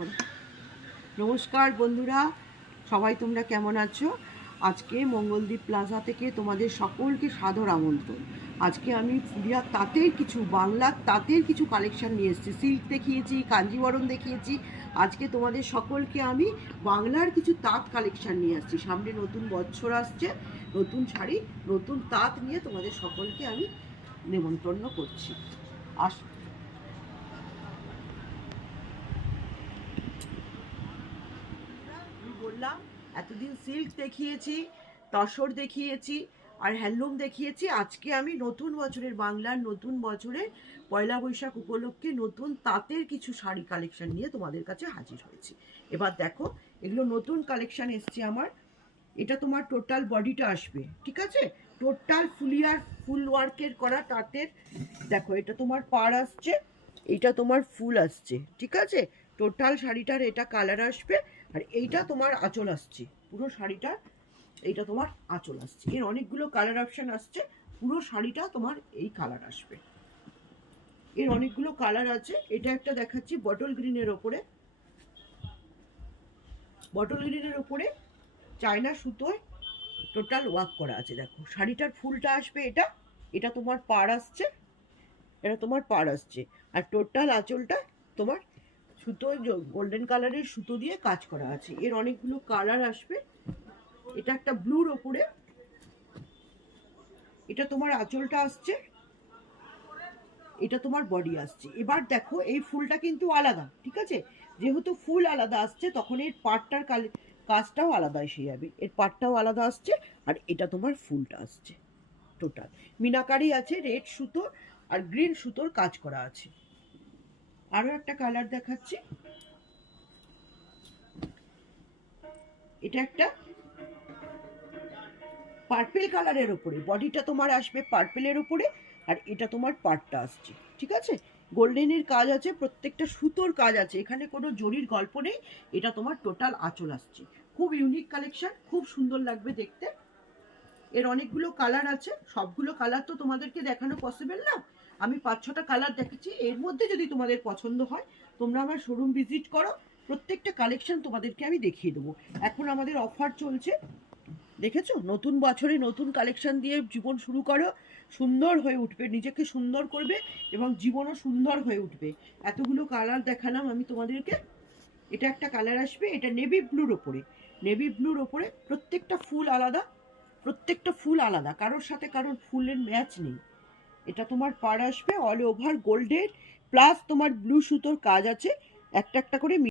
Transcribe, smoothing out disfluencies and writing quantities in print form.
করো। নমস্কার বন্ধুরা, সবাই তোমরা কেমন আছো? আজকে মঙ্গলদ্বীপ প্লাজা থেকে তোমাদের সকলকে সাদর আমন্ত্রণ। আজকে আমি ফুলিয়া তাঁতের কিছু বাংলার তাঁতের কিছু কালেকশন নিয়ে এসেছি। সিল্ক দেখিয়েছি, কাঞ্জিবরম দেখিয়েছি। আজকে তোমাদের সকলকে আমি বাংলার কিছু তাঁত কালেকশন নিয়ে আসছি। সামনে নতুন বছর আসছে, নতুন শাড়ি, নতুন তাঁত নিয়ে তোমাদের সকলকে আমি নিমন্ত্রণ করছি। বললাম এতদিন সিল্ক দেখিয়েছি, তসর দেখিয়েছি আর হ্যান্ডলুম দেখিয়েছি। আজকে আমি নতুন বছরের বাংলার নতুন বছরের পয়লা বৈশাখ উপলক্ষে নতুন তাঁতের কিছু শাড়ি কালেকশন নিয়ে তোমাদের কাছে হাজির হয়েছি। এবার দেখো, এগুলো নতুন কালেকশন এসছে আমার। এটা তোমার টোটাল বডিটা আসবে, ঠিক আছে? টোটাল ফুল ওয়ার্কের করা তাঁতের। দেখো, এটা তোমার পাড় আসছে, এটা তোমার ফুল আসছে, ঠিক আছে? টোটাল শাড়িটার এটা কালার আসবে। আর এইটা তোমার আঁচল আসছে, পুরো শাড়িটা এইটা তোমার আঁচল আসছে। এর অনেকগুলো কালার অপশন আসছে। পুরো শাড়িটা তোমার এই কালার আসবে। এর অনেকগুলো কালার আছে। এটা একটা দেখাচ্ছি বটল গ্রিনের ওপরে, বটল গ্রিনের ওপরে চায়না সুতোয় টোটাল ওয়ার্ক করা আছে। দেখো, শাড়িটার ফুলটা আসবে এটা, এটা তোমার পাড় আসছে, এটা তোমার পাড় আসছে। আর টোটাল আঁচলটা তোমার সুতো, গোল্ডেন কালারের সুতো দিয়ে কাজ করা আছে। এর অনেকগুলো কালার আসবে। এটা একটা ব্লুর ওপরে, এটা তোমার আঁচলটা আসছে, এটা তোমার বডি আসছে। এবার দেখো, এই ফুলটা কিন্তু আলাদা, ঠিক আছে? যেহেতু ফুল আলাদা আসছে, তখন এর পাটটার কাজটাও আলাদা এসে যাবে। এর পাটটাও আলাদা আসছে, আর এটা তোমার ফুলটা আসছে। টোটাল মিনাকারি আছে, রেড সুতো আর গ্রিন সুতোর কাজ করা আছে। আরো একটা কালার দেখাচ্ছি। এটা একটা পার্পেল কালারের উপরে, বডিটা তোমার আসবে পার্পেলের উপরে, আর এটা তোমার পাটটা আসছে, ঠিক আছে? গোল্ডেনের কাজ আছে, প্রত্যেকটা সুতোর কাজ আছে, এখানে কোনো জরির গল্প নেই। এটা তোমার টোটাল আঁচল আসছে। খুব ইউনিক কালেকশন, খুব সুন্দর লাগবে দেখতে। এর অনেকগুলো কালার আছে, সবগুলো কালার তো তোমাদেরকে দেখানো পসিবল না। আমি 5-6টা কালার দেখেছি। এর মধ্যে যদি তোমাদের পছন্দ হয়, তোমরা আমার শোরুম ভিজিট করো, প্রত্যেকটা কালেকশন তোমাদেরকে আমি দেখিয়ে দেবো। এখন আমাদের অফার চলছে, দেখেছো? নতুন বছরে নতুন কালেকশন দিয়ে জীবন শুরু করো, সুন্দর হয়ে উঠবে, নিজেকে সুন্দর করবে এবং জীবনও সুন্দর হয়ে উঠবে। এতগুলো কালার দেখালাম আমি তোমাদেরকে। এটা একটা কালার আসবে, এটা নেভি ব্লুর ওপরে, নেভি ব্লুর ওপরে প্রত্যেকটা ফুল আলাদা, প্রত্যেকটা ফুল আলাদা, কারোর সাথে কারোর ফুলের ম্যাচ নেই। এটা তোমার পাড় আসবে অল ওভার গোল্ডের, প্লাস তোমার ব্লু সুতোর কাজ আছে, একটা একটা করে